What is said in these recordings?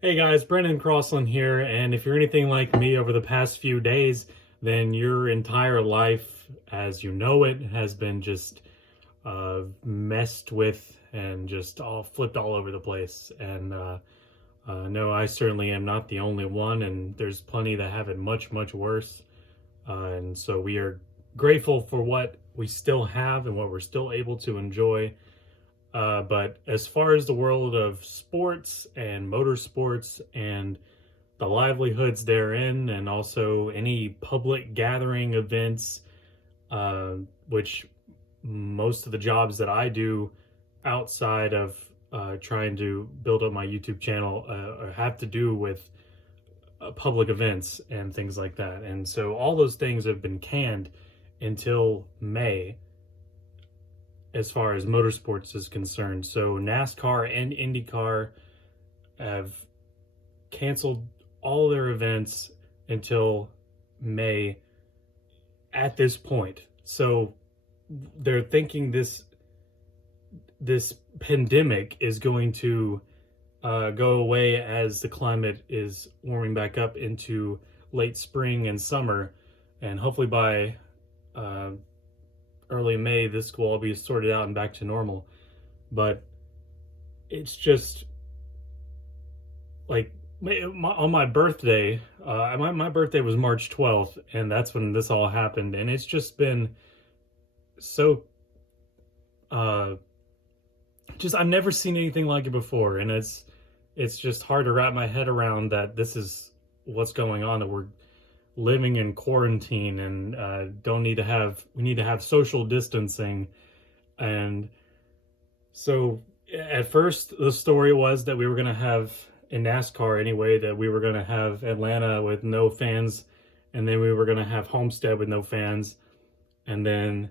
Hey guys, Brendan Crossland here, and if you're anything like me over the past few days, then your entire life as you know it has been just messed with and just all flipped all over the place. And no, I certainly am not the only one, and there's plenty that have it much, much worse. And so we are grateful for what we still have and what we're still able to enjoy. But as far as the world of sports and motorsports and the livelihoods therein, and also any public gathering events, uh, which most of the jobs that I do outside of trying to build up my YouTube channel have to do with public events and things like that. And so all those things have been canned until May as far as motorsports is concerned. So NASCAR and IndyCar have canceled all their events until May at this point. So they're thinking this pandemic is going to go away as the climate is warming back up into late spring and summer, and hopefully by early May this will all be sorted out and back to normal. But it's just like on my birthday, my birthday was March 12th, and that's when this all happened. And it's just been so just I've never seen anything like it before, and it's just hard to wrap my head around that this is what's going on, that we're living in quarantine and we need to have social distancing. And so at first the story was that we were going to have in NASCAR anyway, that we were going to have Atlanta with no fans, and then we were going to have Homestead with no fans, and then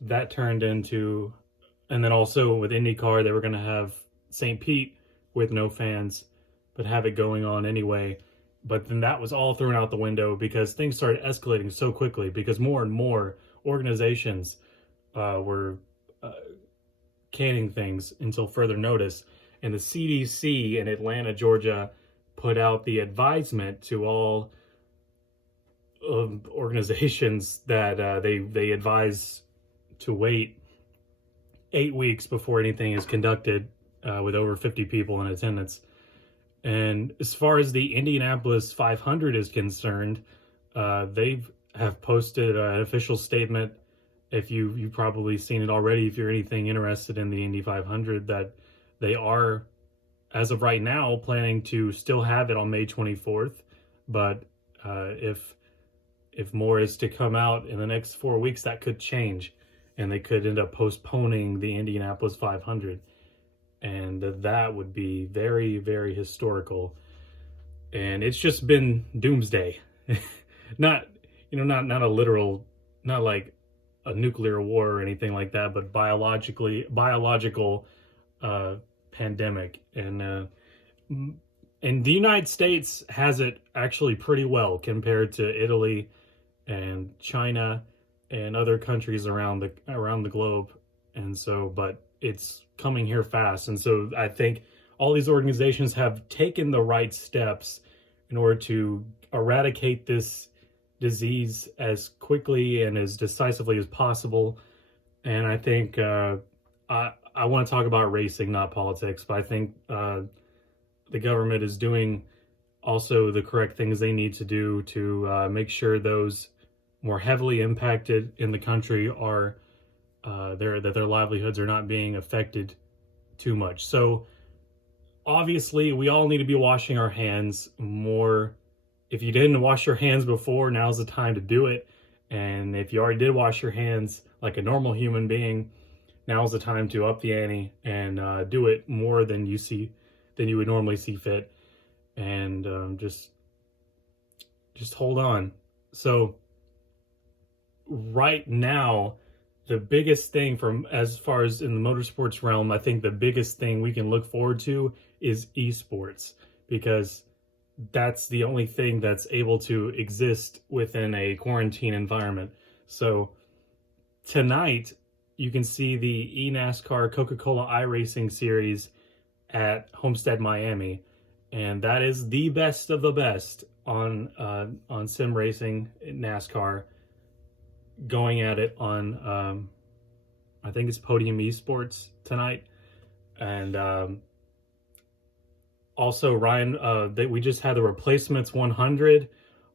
that turned into, and then also with IndyCar they were going to have St. Pete with no fans but have it going on anyway. But then that was all thrown out the window because things started escalating so quickly, because more and more organizations were canning things until further notice. And the CDC in Atlanta, Georgia, put out the advisement to all organizations that they advise to wait 8 weeks before anything is conducted with over 50 people in attendance. And as far as the Indianapolis 500 is concerned, they have posted an official statement. If you've probably seen it already, if you're anything interested in the Indy 500, that they are, as of right now, planning to still have it on May 24th. But if more is to come out in the next 4 weeks, that could change, and they could end up postponing the Indianapolis 500. And that would be very, very historical. And it's just been doomsday. Not not a literal, not like a nuclear war or anything like that, but biological pandemic. And the United States has it actually pretty well compared to Italy and China and other countries around the globe. And so, but it's coming here fast. And so I think all these organizations have taken the right steps in order to eradicate this disease as quickly and as decisively as possible. And I think I want to talk about racing, not politics, but I think the government is doing also the correct things they need to do to make sure those more heavily impacted in the country are that their livelihoods are not being affected too much. So obviously we all need to be washing our hands more. If you didn't wash your hands before, now's the time to do it. And if you already did wash your hands like a normal human being, now's the time to up the ante and do it more than you would normally see fit. And just hold on. So right now, the biggest thing, from as far as in the motorsports realm, I think the biggest thing we can look forward to is eSports, because that's the only thing that's able to exist within a quarantine environment. So tonight you can see the eNASCAR Coca-Cola iRacing series at Homestead, Miami. and that is the best of the best on sim racing in NASCAR, going at it on I think it's Podium eSports tonight. And also Ryan, that we just had the replacements 100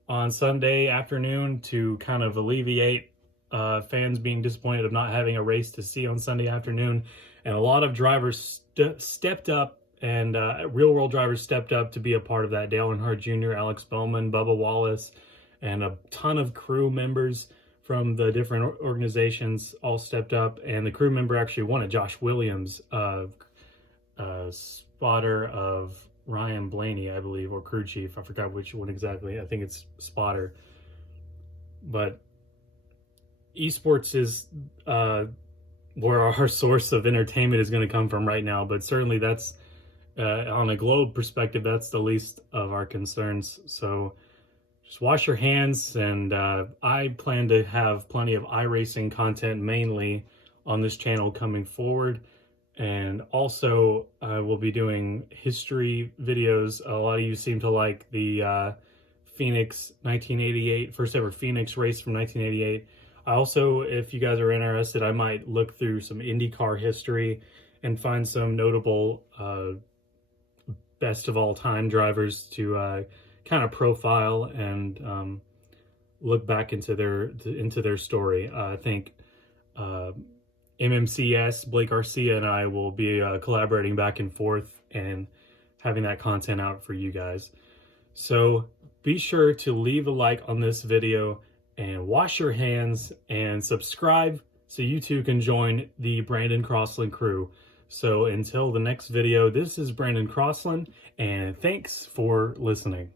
on Sunday afternoon to kind of alleviate fans being disappointed of not having a race to see on Sunday afternoon. And a lot of drivers stepped up, and real world drivers stepped up to be a part of that. Dale Earnhardt Jr., Alex Bowman, Bubba Wallace, and a ton of crew members from the different organizations all stepped up. And the crew member actually won it, Josh Williams, spotter of Ryan Blaney, I believe, or crew chief. I forgot which one exactly. I think it's spotter. But esports is where our source of entertainment is going to come from right now. But certainly that's, on a globe perspective, that's the least of our concerns. So just wash your hands, and I plan to have plenty of iRacing content mainly on this channel coming forward. And also I will be doing history videos. A lot of you seem to like the Phoenix 1988, first ever Phoenix race from 1988. I also, if you guys are interested, I might look through some IndyCar history and find some notable best of all time drivers to kind of profile and look back into their story. I think MMCS, Blake Garcia, and I will be collaborating back and forth and having that content out for you guys. So be sure to leave a like on this video and wash your hands and subscribe so you too can join the Brandon Crossland crew. So until the next video, this is Brandon Crossland, and thanks for listening.